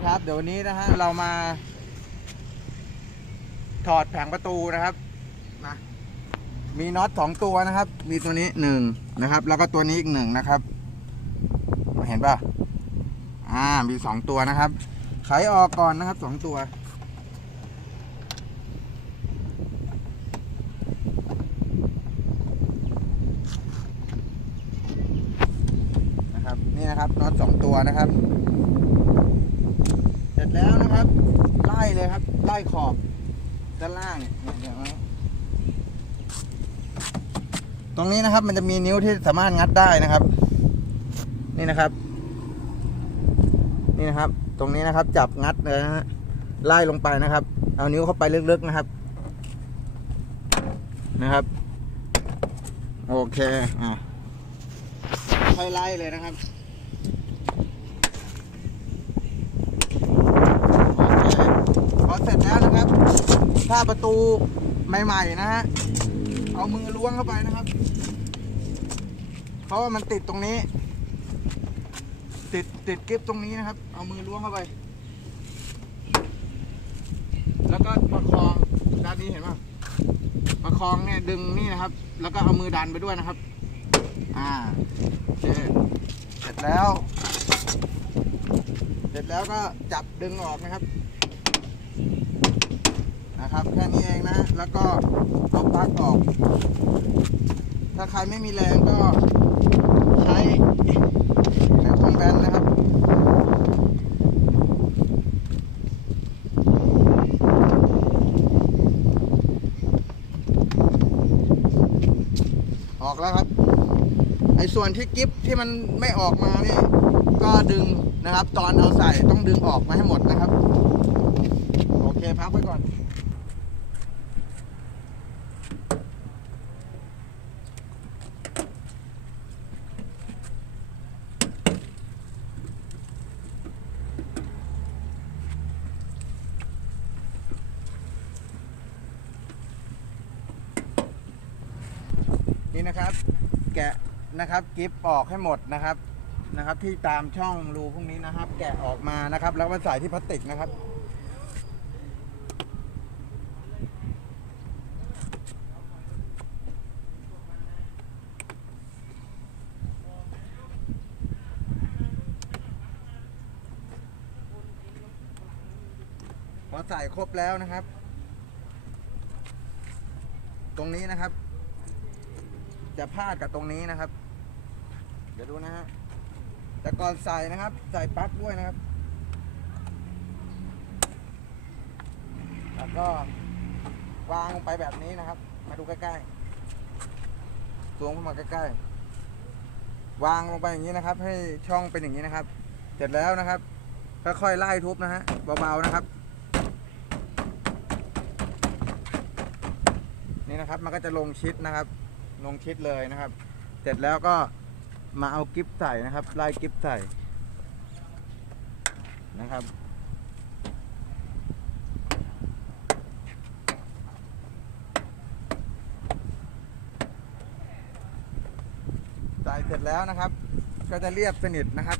เดี๋ยววันนี้นะฮะเรามา ถอดแผงประตูนะครับนะมีน็อตสองตัวนะครับ มีตัวนี้หนึ่งนะครับ แล้วก็ตัวนี้อีกหนึ่งนะครับ เห็นป่ะอ่ามีสองตัวนะครับไขออกก่อนนะครับสองตัวนะครับนี่นะครับน็อตสองตัวนะครับ ร็จแล้วนะครับ ไล่เลยครับ ไล่ขอบด้านล่างเนี่ยเนี่ยอย่างนี้ตรงนี้นะครับมันจะมีนิ้วที่สามารถงัดได้นะครับ นี่นะครับ นี่นะครับ ตรงนี้นะครับ จับงัดเลยนะฮะไล่ลงไปนะครับ เอานิ้วเข้าไปลึกๆนะครับ นะครับ โอเคอะค่อยไล่เลยนะครับ โอเคพอเสร็จแล้วนะครับ ถ้าประตูใหม่ๆนะฮะ เอามือล้วงเข้าไปนะครับ เพราะว่ามันติดตรงนี้ ติดติดกริปตรงนี้นะครับ เอามือล้วงเข้าไป แล้วก็ประคองด้านนี้เห็นป่ะประคองเนี่ยดึงนี่นะครับ แล้วก็เอามือดันไปด้วยนะครับ อ่าโอเคเสร็จแล้ว เสร็จแล้วก็จับดึงออกนะครับ นะครับ แค่นี้เองนะ แล้วก็เอาปลั๊กออก ถ้าใครไม่มีแรงก็ใช้ใช้คอมแบนนะครับออกแล้วครับ ไอ้ส่วนที่กิฟที่มันไม่ออกมานี่ก็ดึงนะครับ ตอนเอาใส่ต้องดึงออกมาให้หมดนะครับ โอเคพักไว้ก่อน นี่นะครับ แกะนะครับกิฟออกให้หมดนะครับนะครับ ที่ตามช่องรูพวกนี้นะครับ แกะออกมานะครับ แล้วมาใส่ที่พลาสติกนะครับ พอใส่ครบแล้วนะครับ ตรงนี้นะครับ จะพลาดกับตรงนี้นะครับ เดี๋ยวดูนะฮะแต่ก่อนใส่นะครับ ใส่ปลั๊กด้วยนะครับ แล้วก็วางลงไปแบบนี้นะครับ มาดูใกล้ๆซูมเข้ามาใกล้ๆ วางลงไปอย่างนี้นะครับ ให้ช่องเป็นอย่างนี้นะครับ เสร็จแล้วนะครับค่อยๆไล่ทุบนะฮะเบาๆนะครับ นี่นะครับมันก็จะลงชิดนะครับ ลงชิดเลยนะครับ เสร็จแล้วก็มาเอากิฟใส่นะครับ ไล่กิฟใส่นะครับ ใส่เสร็จแล้วนะครับ ก็จะเรียบสนิทนะครับ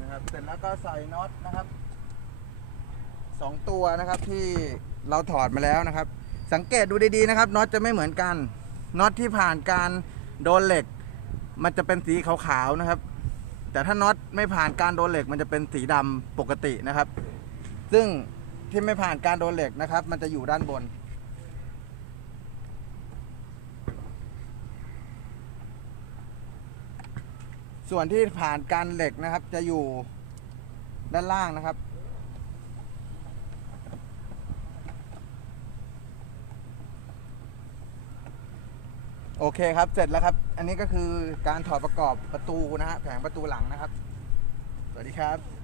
นะครับ เสร็จแล้วก็ใส่น็อตนะครับสองตัวนะครับที่เราถอดมาแล้วนะครับ สังเกตดูดีๆนะครับน็อตจะไม่เหมือนกันน็อตที่ผ่านการโดนเหล็ก มันจะเป็นสีขาวๆนะครับ แต่ถ้าน็อตไม่ผ่านการโดนเหล็ก มันจะเป็นสีดำปกตินะครับ ซึ่งที่ไม่ผ่านการโดนเหล็กนะครับ มันจะอยู่ด้านบน ส่วนที่ผ่านการเหล็กนะครับ จะอยู่ด้านล่างนะครับ โอเคครับ เสร็จแล้วครับ อันนี้ก็คือการถอดประกอบประตูนะฮะ แผงประตูหลังนะครับ สวัสดีครับ